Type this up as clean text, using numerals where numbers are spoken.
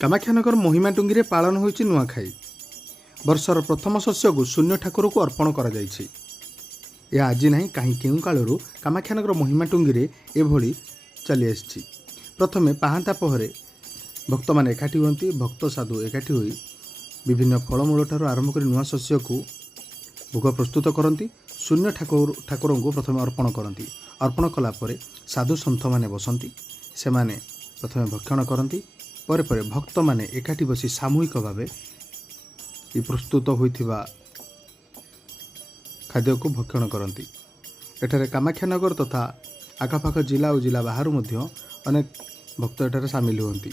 कामाख्यानगर महिमाटुंगी पालन होइछि नुआखाई। वर्षर प्रथम शस्य को शून्य ठाकुर को अर्पण करा जाइछि। यह आज ना कहीं केउं कालरू कामाख्यानगर महिमाटुंगी एभली चली आछि। प्रथमे पाहांता पहरे भक्त मैंने एकाठी हुअन्ति। भक्त साधु एकाठी होई विभिन्न फलमूल ठारू आरंभ कर नुआ शस्य को भोग प्रस्तुत करती। शून्य ठाकुर को प्रथम अर्पण करती। अर्पण कलापर साधु सन्थ मैंने बसती से माने प्रथमे भक्षण करती। पर भक्त मैंने एकाठी बसी सामूहिक भाव प्रस्तुत होइथिबा खाद्य को भक्षण करती। एठारे कामाख्यानगर तथा आखापाख जिला और जिला बाहर मध्य अनेक भक्त एठारे सामिल हुअन्ति।